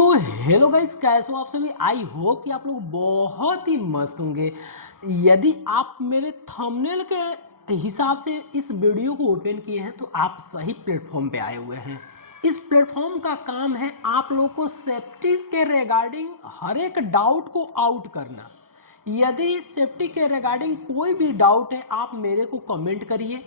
तो hello guys, कैसे हो आप सभी। आई होप कि आप लोग बहुत ही मस्त होंगे। यदि आप मेरे थंबनेल के हिसाब से इस वीडियो को ओपन किए हैं तो आप सही प्लेटफॉर्म पे आए हुए हैं। इस प्लेटफॉर्म का काम है आप लोगों को सेफ्टी के रिगार्डिंग हर एक डाउट को आउट करना। यदि सेफ्टी के रिगार्डिंग कोई भी डाउट है आप मेरे को कमेंट करिए,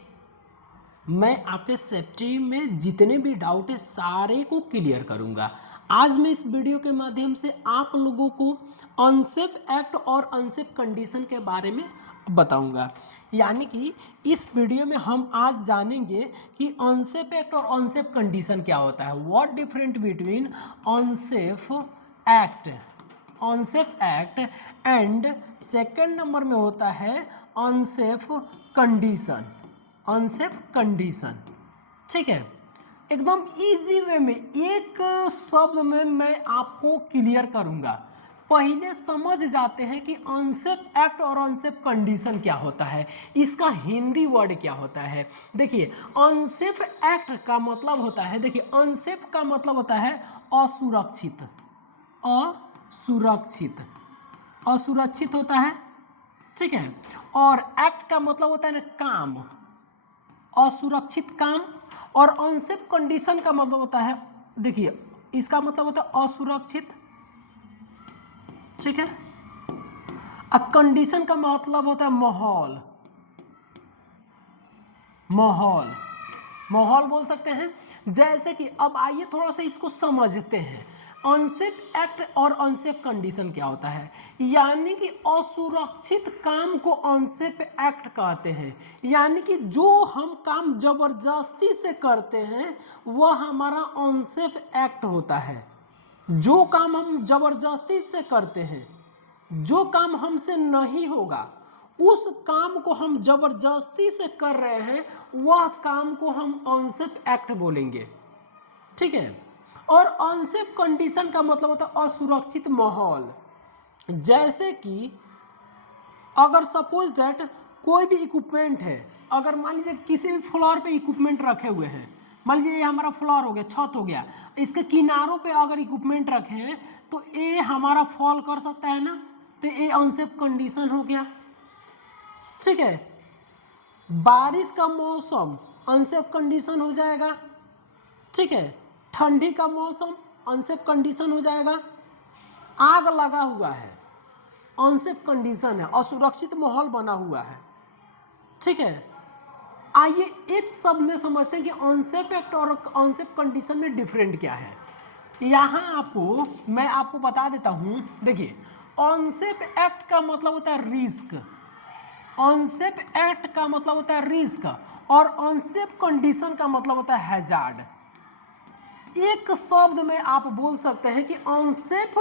मैं आपके सेफ्टी में जितने भी डाउट है सारे को क्लियर करूंगा। आज मैं इस वीडियो के माध्यम से आप लोगों को अनसेफ एक्ट और अनसेफ कंडीशन के बारे में बताऊंगा। यानी कि इस वीडियो में हम आज जानेंगे कि अनसेफ एक्ट और अनसेफ कंडीशन क्या होता है, what different between unsafe act and second number में होता है अनसेफ कंडीशन। ठीक है, एकदम इजी वे में एक शब्द में मैं आपको क्लियर करूंगा। पहले समझ जाते हैं कि अनसेफ एक्ट और अनसेफ कंडीशन क्या होता है, इसका हिंदी वर्ड क्या होता है। देखिए, अनसेफ एक्ट का मतलब होता है, देखिए अनसेफ का मतलब होता है असुरक्षित असुरक्षित होता है। ठीक है, और एक्ट का मतलब होता है ना काम, असुरक्षित काम। और अनसेफ कंडीशन का मतलब होता है, देखिए इसका मतलब होता है असुरक्षित। ठीक है, कंडीशन का मतलब होता है माहौल बोल सकते हैं। जैसे कि अब आइए थोड़ा सा इसको समझते हैं, अनसेफ एक्ट और अनसेफ कंडीशन क्या होता है। यानी कि असुरक्षित काम को अनसेफ एक्ट कहते हैं। यानी कि जो हम काम जबरदस्ती से करते हैं वह हमारा अनसेफ एक्ट होता है। जो काम हम जबरदस्ती से करते हैं, जो काम हमसे नहीं होगा, उस काम को हम जबरदस्ती से कर रहे हैं, वह काम को हम अनसेफ एक्ट बोलेंगे। ठीक है, और अनसेफ कंडीशन का मतलब होता है असुरक्षित माहौल। जैसे कि अगर सपोज दैट कोई भी इक्विपमेंट है, अगर मान लीजिए किसी भी फ्लोर पे इक्विपमेंट रखे हुए हैं, मान लीजिए ये हमारा फ्लोर हो गया, छत हो गया, इसके किनारों पे अगर इक्विपमेंट रखे हैं तो ये हमारा फॉल कर सकता है ना, तो ये अनसेफ कंडीशन हो गया। ठीक है, बारिश का मौसम अनसेफ कंडीशन हो जाएगा। ठीक है, ठंडी का मौसम अनसेफ कंडीशन हो जाएगा। आग लगा हुआ है, अनसेफ कंडीशन है, असुरक्षित माहौल बना हुआ है। ठीक है, आइए एक शब्द में समझते हैं कि अनसेफ एक्ट और अनसेफ कंडीशन में डिफरेंट क्या है। यहाँ मैं आपको बता देता हूँ। देखिए, अनसेफ एक्ट का मतलब होता है रिस्क, अनसेफ एक्ट का मतलब होता है रिस्क, और अनसेफ कंडीशन का मतलब होता है हैजार्ड। एक शब्द में आप बोल सकते हैं कि अनसेफ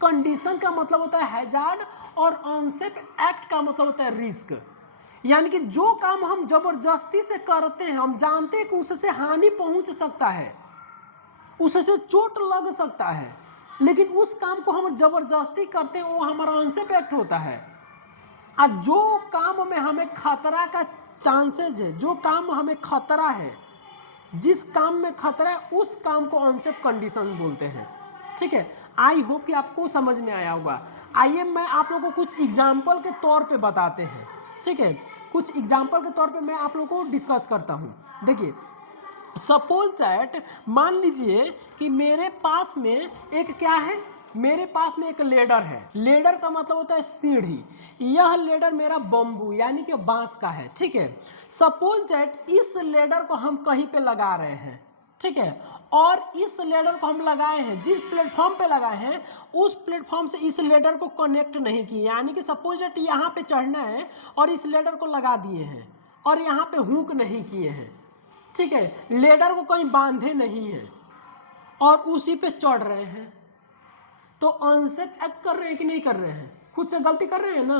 कंडीशन का मतलब होता है हैजार्ड और अनसेफ एक्ट का मतलब होता है रिस्क। यानी कि जो काम हम जबरदस्ती से करते हैं, हम जानते हैं कि उससे हानि पहुंच सकता है, उससे चोट लग सकता है, लेकिन उस काम को हम जबरदस्ती करते हैं, वो हमारा अनसेफ एक्ट होता है। और जो काम में हमें खतरा का चांसेस है, जो काम हमें खतरा है, जिस काम में खतरा है, उस काम को अनसेफ कंडीशन बोलते हैं। ठीक है, आई होप कि आपको समझ में आया होगा। आइए मैं आप लोगों को कुछ एग्जाम्पल के तौर पे बताते हैं। ठीक है, कुछ एग्जाम्पल के तौर पे मैं आप लोगों को डिस्कस करता हूँ। देखिए, सपोज दैट मान लीजिए कि मेरे पास में एक क्या है, मेरे पास में एक लेडर है। लेडर का मतलब होता है सीढ़ी। यह लेडर मेरा बम्बू यानी कि बांस का है। ठीक है, सपोज दैट इस लेडर को हम कहीं पे लगा रहे हैं। ठीक है, और इस लेडर को हम लगाए हैं, जिस प्लेटफॉर्म पे लगाए हैं उस प्लेटफॉर्म से इस लेडर को कनेक्ट नहीं किए। यानी कि सपोज दैट यहाँ पे चढ़ना है और इस लेडर को लगा दिए हैं और यहाँ पे हुक नहीं किए हैं। ठीक है, लेडर को कहीं बांधे नहीं है और उसी पे चढ़ रहे हैं, तो अनसेफ एक्ट कर रहे हैं कि नहीं कर रहे हैं, खुद से गलती कर रहे हैं ना।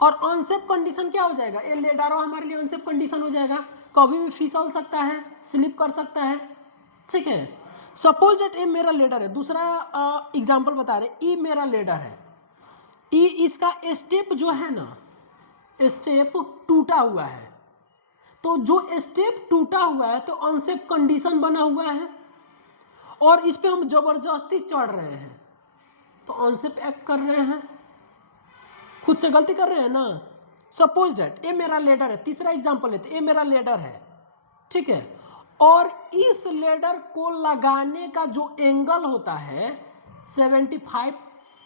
और अनसेफ कंडीशन क्या हो जाएगा, ये लेडर हमारे लिए अनसेफ कंडीशन हो जाएगा, कभी भी फिसल सकता है, स्लिप कर सकता है। ठीक है, सपोज दैट ये मेरा लेडर है। दूसरा एग्जांपल बता रहे, ई मेरा लेडर है, ई इसका स्टेप जो है ना, स्टेप टूटा हुआ है। तो जो स्टेप टूटा हुआ है तो अनसेफ कंडीशन बना हुआ है। और इस पे हम जबरदस्ती चढ़ रहे हैं तो अनसेफ एक्ट कर रहे हैं, खुद से गलती कर रहे हैं ना। सपोज दैट ये मेरा लेडर है, तीसरा एग्जांपल लेते, ये मेरा लेडर है, ठीक है, और इस लेडर को लगाने का जो एंगल होता है 75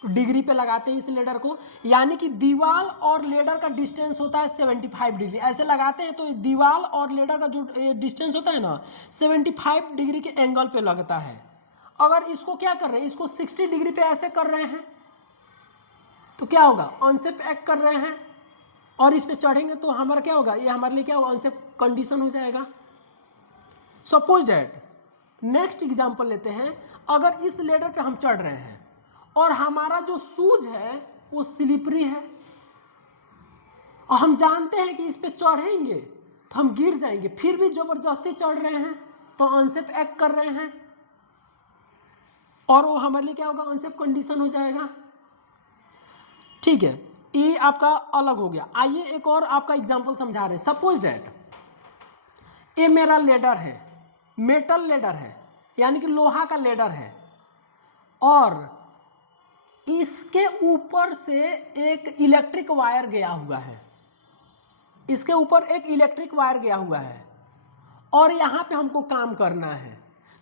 डिग्री पे लगाते हैं इस लेडर को, यानी कि दीवार और लेडर का डिस्टेंस होता है 75 डिग्री, ऐसे लगाते हैं तो दीवार और लेडर का जो डिस्टेंस होता है ना 75 डिग्री के एंगल पे लगता है। अगर इसको क्या कर रहे हैं, इसको 60 डिग्री पे ऐसे कर रहे हैं तो क्या होगा, अनसेफ एक्ट कर रहे हैं, और इस पे चढ़ेंगे तो हमारा क्या होगा, ये हमारे लिए क्या होगा, अनसेफ कंडीशन हो जाएगा। सपोज दैट नेक्स्ट एग्जांपल लेते हैं, अगर इस लेडर पे हम चढ़ रहे हैं और हमारा जो शूज है वो स्लिपरी है और हम जानते हैं कि इस पे चढ़ेंगे तो हम गिर जाएंगे, फिर भी जबरदस्ती चढ़ रहे हैं तो अनसेफ एक्ट कर रहे हैं, और वो हमारे लिए क्या होगा, अनसेफ कंडीशन हो जाएगा। ठीक है, ये आपका अलग हो गया। आइए एक और आपका एग्जांपल समझा रहे हैं। सपोज दैट ये मेरा लेडर है, मेटल लेडर है, यानी कि लोहा का लेडर है, और इसके ऊपर से एक इलेक्ट्रिक वायर गया हुआ है, इसके ऊपर एक इलेक्ट्रिक वायर गया हुआ है और यहाँ पे हमको काम करना है,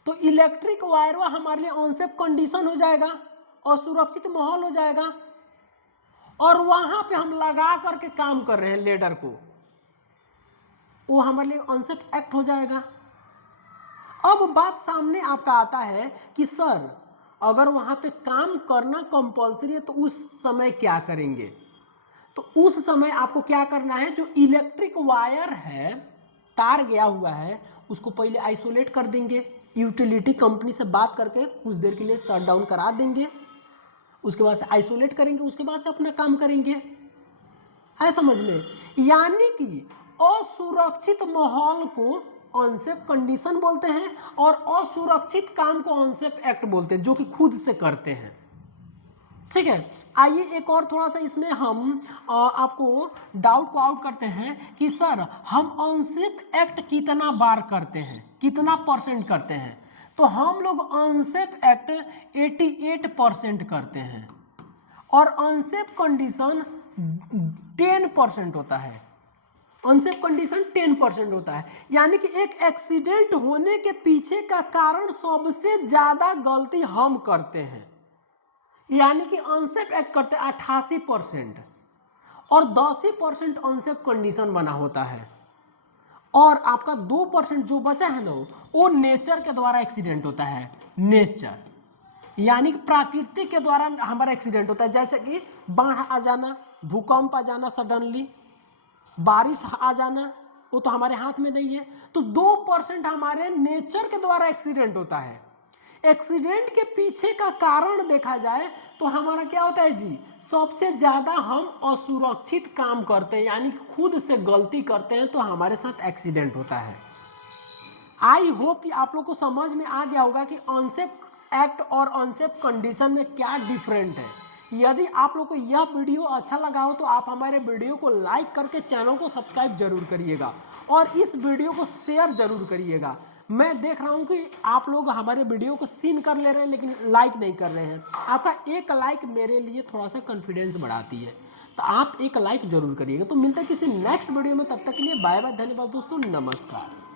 तो इलेक्ट्रिक वायर वो हमारे लिए अनसेफ कंडीशन हो जाएगा और सुरक्षित माहौल हो जाएगा, और वहां पे हम लगा करके काम कर रहे हैं लेडर को, वो हमारे लिए अनसेफ एक्ट हो जाएगा। अब बात सामने आपका आता है कि सर अगर वहां पे काम करना कंपलसरी है तो उस समय क्या करेंगे, तो उस समय आपको क्या करना है, जो इलेक्ट्रिक वायर है, तार गया हुआ है, उसको पहले आइसोलेट कर देंगे, यूटिलिटी कंपनी से बात करके कुछ देर के लिए शट डाउन करा देंगे, उसके बाद से आइसोलेट करेंगे, उसके बाद से अपना काम करेंगे। है समझ में, यानी कि असुरक्षित माहौल को अनसेफ कंडीशन बोलते हैं और असुरक्षित काम को अनसेफ एक्ट बोलते हैं, जो कि खुद से करते हैं। ठीक है, आइए एक और थोड़ा सा इसमें हम आपको डाउट को आउट करते हैं कि सर हम अनसेफ एक्ट कितना बार करते हैं, कितना परसेंट करते हैं, तो हम लोग अनसेफ एक्ट 88% करते हैं और अनसेफ कंडीशन 10% होता है, अनसेफ कंडीशन 10% होता है, यानी कि एक एक्सीडेंट होने के पीछे का कारण सबसे ज्यादा गलती हम करते हैं, यानी कि अनसेफ एक्ट करते हैं 88% और 10% अनसेफ कंडीशन बना होता है, और आपका 2% जो बचा है ना वो नेचर के द्वारा एक्सीडेंट होता है, नेचर यानी कि प्रकृति के द्वारा हमारा एक्सीडेंट होता है, जैसे कि बाढ़ आ जाना, भूकंप आ जाना, सडनली बारिश आ जाना, वो तो हमारे हाथ में नहीं है, तो 2% हमारे नेचर के द्वारा एक्सीडेंट होता है। एक्सीडेंट के पीछे का कारण देखा जाए तो हमारा क्या होता है जी, सबसे ज्यादा हम असुरक्षित काम करते हैं, यानी खुद से गलती करते हैं तो हमारे साथ एक्सीडेंट होता है। आई होप कि आप लोग को समझ में आ गया होगा कि अनसेफ एक्ट और अनसेफ कंडीशन में क्या डिफरेंट है। यदि आप लोग को यह वीडियो अच्छा लगा हो तो आप हमारे वीडियो को लाइक करके चैनल को सब्सक्राइब जरूर करिएगा और इस वीडियो को शेयर जरूर करिएगा। मैं देख रहा हूं कि आप लोग हमारे वीडियो को सीन कर ले रहे हैं लेकिन लाइक नहीं कर रहे हैं। आपका एक लाइक मेरे लिए थोड़ा सा कॉन्फिडेंस बढ़ाती है, तो आप एक लाइक जरूर करिएगा। तो मिलते हैं किसी नेक्स्ट वीडियो में, तब तक के लिए बाय बाय, धन्यवाद दोस्तों, नमस्कार।